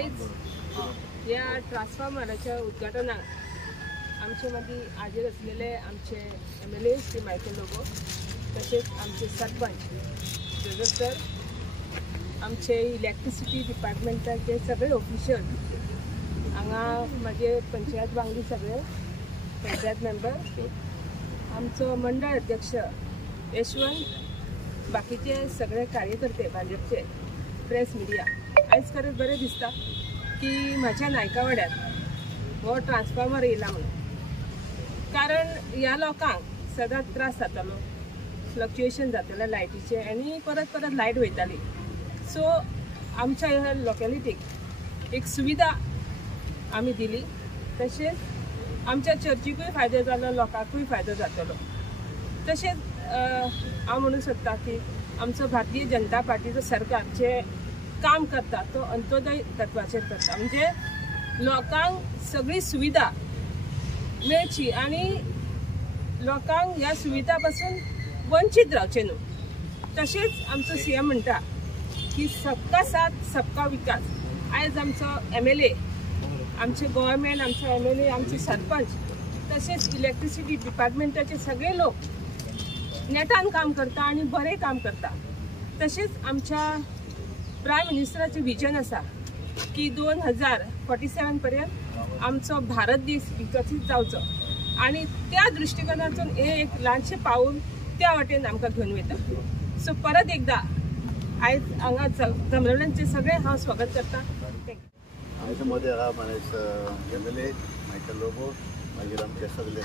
आयज ह्या ट्रान्सफॉर्मराच्या उद्घाटनाक आमचे मदीं हाजीर आसलेले आमचे MLA श्री मायकल लोबो, तशेंच आमचे सरपंच जोसेफ सर, आमचे इलेक्ट्रिसिटी डिपार्टमेंटाचे सगळे ऑफिशियल, हांगा मागे पंचायत वांगडी सगळे पंचायत मेंबर, आमचो मंडळ अध्यक्ष यशवंत, बाकीचे सगळे कार्यकर्ते भाजपचे, प्रेस मिडिया, आयज खरेंच बरें दिसता की म्हाज्या नायका वाड्यार हो ट्रान्सफॉर्मर येयला म्हणून. कारण ह्या लोकांक सदांच त्रास जातालो, फ्लक्च्युएशन जातालें लायटीचे आनी परत परत लायट वयताली. सो आमच्या ह्या लोकॅलिटीक एक सुविधा आमी दिली. तशेंच आमच्या चर्चीकूय फायदो जालो, लोकांकूय फायदो जातलो. तशेंच हांव म्हणूंक सोदतां की आमचो भारतीय जनता पार्टीचो सरकार जे काम करता तो अंत्योदय तत्वाचेर करता, म्हणजे लोकांक सगळी सुविधा मेळची आनी लोकांक ह्या सुविधा पासून वंचीत रावचे न्हू. तशेंच आमचो CM म्हणटा की सबका साथ सबका विकास. आयज आमचो MLA, आमचे गव्हर्मेंट, आमचे MLA, आमचे सरपंच, तशेंच इलेक्ट्रिसिटी डिपार्टमेंटाचे सगळे लोक नेटान काम करता आनी बरें काम करता. तशेंच आमच्या प्रायम मिनिस्टराचें विजन आसा की 2047 पर्यंत आमचो भारत देश विकसीत जावचो आनी त्या दृश्टिकोनातून हे एक ल्हानशें पाऊल त्या वाटेन आमकां घेवन वयता. सो परत एकदा आयज हांगा जमलेल्यांचे सगळे हांव स्वागत करता. आयज मध्ये हा मनीस MLA मायकल लोबो, मागीर आमचे सगळे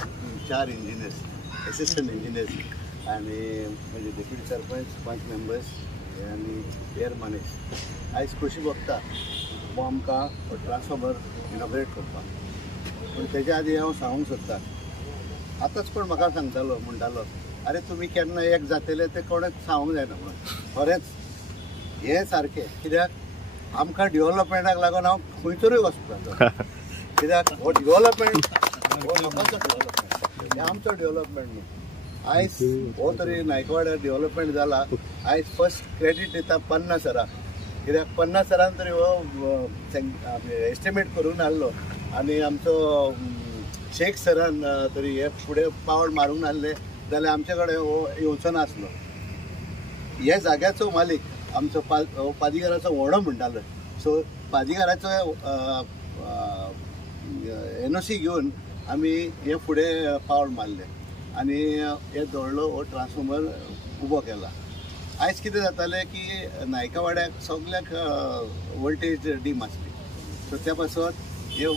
4 इंजिनियर्स, असिस्टंट इंजिनियर्स आनी म्हणजे डेप्युटी सरपंच, 5 मेंबर्स आनी एअर मनीस. आयज खोशी भोगता हो आमकां ट्रान्सफॉर्मर इनॉग्रेट करपाक. पूण तेज्या आदी हांव सांगूंक सोदतां, आतांच कोण म्हाका सांगतालो, म्हणटालो अरे तुमी केन्ना एक जातले ते कोणेच सांगूंक जायना म्हणून. खरेंच हें सारकें, कित्याक आमकां डेव्हलपमेंटाक लागून हांव खंयसरूय वचपाचो. कित्याक हो डेव्हलपमेंट हो लोकांचो डेव्हलपमेंट, हे आमचो डेव्हलपमेंट न्हू. आयज हो तरी नायकवाड्यार डेव्हलपमेंट जाला. आयज फर्स्ट क्रेडीट दिता 50 सराक, कित्याक 50 सरान तरी हो एस्टिमेट करून हाडलो आनी आमचो शेख सरान तरी हे फुडें पावल मारूंक नासले जाल्यार आमचे कडेन हो येवचो नासलो. ह्या जाग्याचो मालीक आमचो पादीगाराचो व्हडो म्हणटालो. सो पादीगाराचो NOC घेवन आमी हे फुडें पावल मारले आनी हे व्हडलो हो ट्रान्सफॉर्मर उबो केला. आयज कितें जातालें की नायका वाड्याक सगळ्याक वोल्टेज डीम आसली. सो त्या पासून हे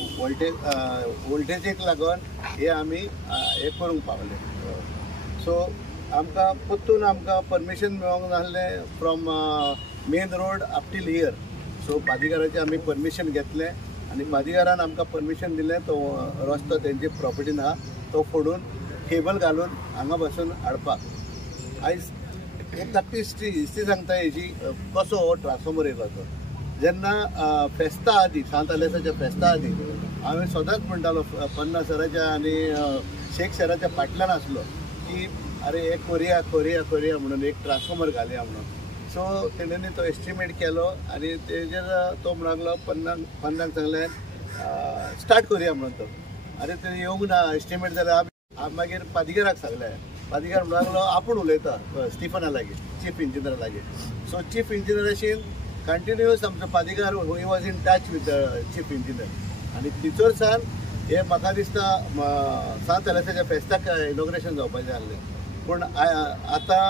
वोल्टेजीक लागून हे आमी हे करूंक पावले. सो आमकां परतून आमकां परमिशन मेळोंक नासलें from main road up till here. So पादीगाराचें आमी परमिशन घेतलें आनी पादीगारान आमकां परमिशन दिलें. तो रस्तो तेंचे प्रॉपर्टीन आहा तो फोडून केबल घालून हांगा पासून हाडपाक. आयज एक धाकटी हिस्ट्री सांगता हेजी, कसो हो ट्रान्सफॉर्मर येयलो तो. जेन्ना फेस्ता आदी, सांत आलेसाच्या फेस्ता आदी हांवें सदांच म्हणटालो 50 सराच्या आनी शेख सराच्या फाटल्यान आसलो की अरे हे कोरया कोरया कोरया म्हणून एक ट्रान्सफॉर्मर घालया म्हणून. सो तेणेंनी तो एस्टिमेट केलो आनी तेजेर तो म्हणलो 50 सांगलें स्टार्ट करुया म्हणून. तो अरे ते येवंक ना एस्टिमेट जाल्यार मागीर पादीगाराक सांगलें. पादीगार म्हणलो आपूण उलयता स्टिफना लागीं, चीफ इंजिनियरा लागीं. सो चीफ इंजिनियर आशिल्लो कंटिन्युअस आमचो पादीगार he was in touch with the chief engineer आनी तितूर सान हे म्हाका दिसता सांत आलेसाच्या फेस्ताक इनॉग्रेशन जावपाचें आसलें. पूण आतां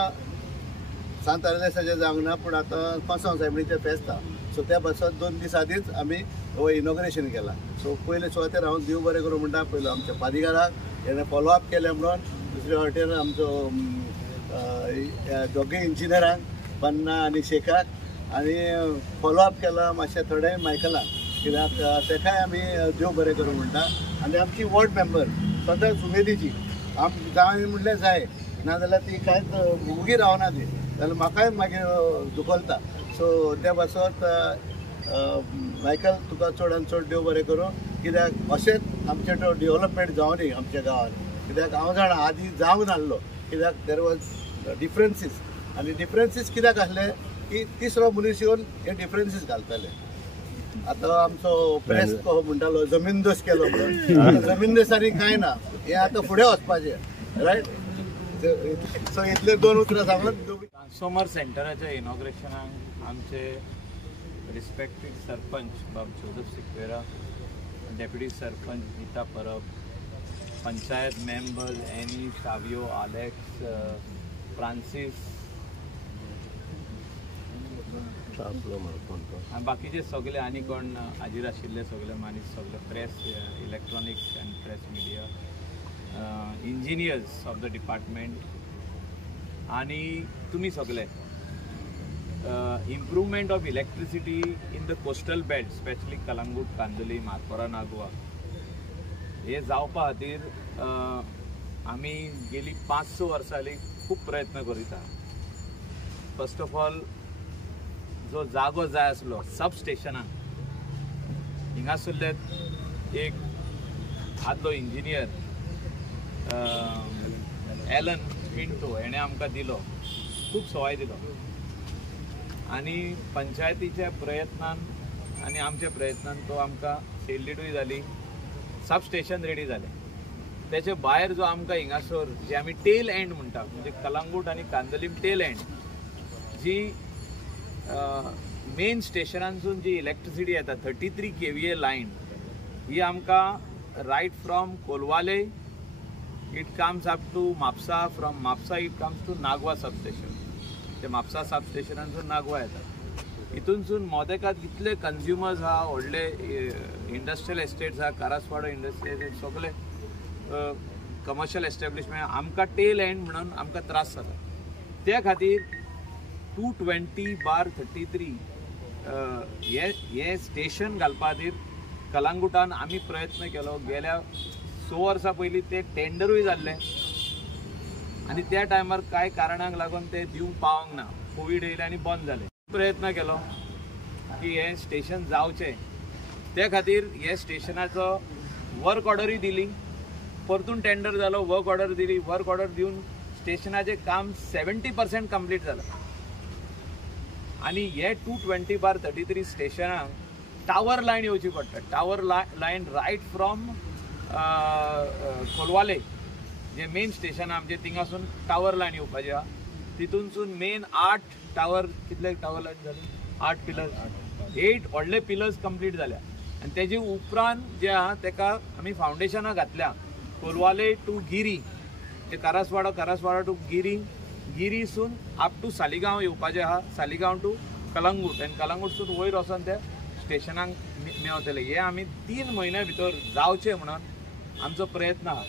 सांत आलेसाचें जावंक ना, पूण आतां कोंसांव सायबीणीचें फेस्त आहा. सो त्या पासून 2 दीस आदींच आमी हो इनॉग्रेशन केला. सो पयले सुवातेर हांव देव बरें करूं म्हणटा पयलो आमच्या पादीगाराक तेणें फॉलोअप केलें म्हणून. दुसऱ्या वाटेन आमचो दोगूय इंजिनियरांक, पन्ना आनी शेखाक आनी फॉलोअप केला मातशें थोडें मायकलाक, कित्याक तेकाय आमी देव बरें करूं म्हणटा. आनी आमची वॉर्ड मेंबर सदांच उमेदीची जाय म्हणलें जाय, नाजाल्यार ती कांयच उगी रावना ती, जाल्यार म्हाकाय मागीर दुखलता. सो त्या पासत मायकल तुका चड आनी चड देव बरें करूं, कित्याक अशेंच आमचे तो डेव्हलपमेंट जावं दी आमच्या गांवांत. कित्याक हांव जाणा आदी जावंक नासलो, कित्याक देर वॉज डिफरन्सीस. आनी डिफरन्सीस कित्याक आसले की तिसरो मनीस येवन हे डिफरन्सीस घालताले. आता आमचो प्रेस म्हणटालो जमीनदोस केलो म्हणून जमीनदोसारी काय ना हे आता फुडें वचपाचें रायट सो इतले 2 उतरां सांगलां ट्रान्सफॉर्मर सेंटराच्या इनॉग्रेशनाक आमचे respected sarpanch Bab Joseph Sequeira, deputy sarpanch Geeta Parab, panchayat members Annie, Savio, Alex, Francis आनी बाकीचे सगळे आनी कोण हाजीर आशिल्ले सगळे मनीस सगळे press electronics and press media engineers of the department आनी तुमी सगळे improvement of electricity in the coastal belt specially Calangute, Candolim, Marpora, Nagoa हे जावपा खातीर आमी गेली 5-6 वर्सां खूब प्रयत्न करिता. फर्स्ट ऑफ ऑल जो जागो जाय आसलो सब स्टेशनाक हिंगासरले एक आदलो इंजिनियर एलन पिंटो हेणे आमकां दिलो, खूब सवाय दिलो आनी पंचायतीच्या प्रयत्नान आनी आमच्या प्रयत्नान तो आमकां शेल्डूय जाली, सब स्टेशन रेडी जालें. तेचे भायर जो आमकां हिंगासर जे आमी टेल एंड म्हणटा म्हणजे कलंगूट आनी कांदोलीम टेल एंड जी मेन स्टेशनांसून जी इलेक्ट्रिसिटी येता 33 kVA लायन ही आमकां right from Colvale it comes up to Mapusa, from Mapusa it comes to Nagoa substation. ते म्हापसा सबस्टेशनांसून नागवा येता. हितूनसून मोदेकात कितले कन्ज्युमर्स आहा, व्हडले इंडस्ट्रियल एस्टेट्स आहा, कारसवाडो इंडस्ट्रियल एस्टेट सगळे कमर्शियल एस्टॅब्लिशमेंट आमकां टेल एंड म्हणून आमकां त्रास जाता. त्या खातीर 220/33 हे स्टेशन घालपा खातीर कलंगूटान आमी प्रयत्न केलो. गेल्या 6 वर्सां पयलीं ते टेंडरूय जाल्ले आनी त्या टायमार कांय कारणांक लागून ते दिवंक पावंक ना, कोवीड येयले आनी बंद जाले. प्रयत्न केलो की हे स्टेशन जावचें. त्या खातीर हे स्टेशनाचो वर्क ऑर्डरूय दिली, परतून टेंडर जालो, वर्क ऑर्डर दिली, वर्क ऑर्डर दिवन स्टेशनाचें काम 70% कंप्लीट जालां. आनी हे 220/33 स्टेशनाक टावर लायन येवची पडटा. Tower lion right from Colvale जे मेन स्टेशन आमचे थिंगासून टावर लायन येवपाची आहा. तितूनसून मेन 8 टावर कितले टावर लायन जाले 8 पिलर्स 8 व्हडले पिलर्स कंप्लीट जाल्या. आनी तेजे उपरांत जे आहा तेका आमी फावंडेशनां घातल्या कोलवाले टू गिरी, ते Karaswada to गिरीसून up to Saligao येवपाचें आहा, सालिगांव टू कलंगूट आनी कलंगूटसून वयर वचोन ते स्टेशनाक मेवतले. हे आमी 3 म्हयन्या भितर जावचें म्हणून आमचो प्रयत्न आहा.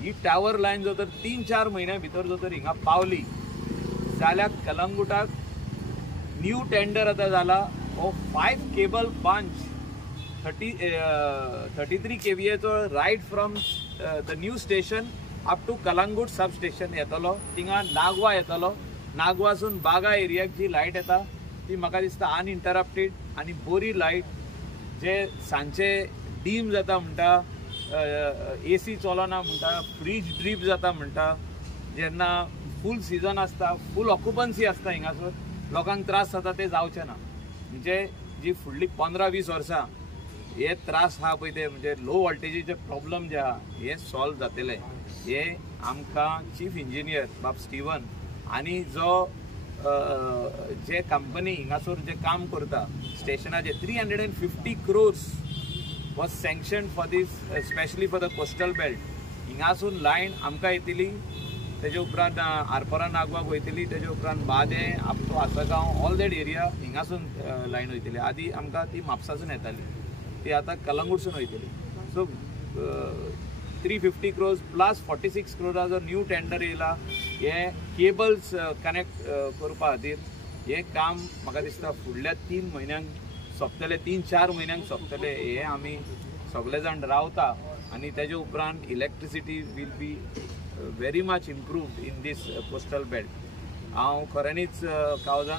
ही टावर लायन जर तर 3-4 म्हयन्या भितर जर तर हिंगा पावली जाल्यार कलंगूटाक न्यू टेंडर आतां जाला हो 5 केबल बंच 33 kVA चो right from the new station up to Calangute sub station येतलो. थिंगा नागवा येतलो. नागवासून बागा एरियाक जी लायट येता ती म्हाका दिसता अनइंटरप्टेड आनी बरी लायट. जे सांचे डीम जाता म्हणटा, AC चलना म्हणटा, फ्रीज ड्रीप जाता म्हणटा, जेन्ना फूल सिजन आसता, फूल ऑक्युपन्सी आसता हिंगासर, लोकांक त्रास जाता ते जावचे ना. म्हणजे जी फुडली 15-20 वर्सां हे त्रास आहा पळय ते म्हणजे लो वोल्टेजीचे प्रॉब्लम जे आहा हे सॉल्व जातले. हे आमकां चीफ इंजिनियर बाब स्टीवन आनी जो जे कंपनी हिंगासर जे काम करता स्टेशनाचे 350 crores was sanction for this specially for the coastal belt. हिंगासून लायन आमकां येतली, तेजे उपरांत आरपोरा नागवाक वयतली, तेजे उपरांत बादे up to Assagao all that area हिंगासून लायन वयतली. आदी आमकां ती म्हापसासून येताली, ती आतां कलंगूटसून वयतली. So 350 crores plus 46 crores new tender येयला हे केबल्स कनेक्ट करपा खातीर. हे काम म्हाका दिसता फुडल्या 3 म्हयन्यांक सोंपतले, 3-4 म्हयन्यांक सोंपतले. हे आमी सगळे जाण रावता आनी तेजे उपरांत electricity will be very much improved in these coastal belt. हांव खऱ्यांनीच कावजान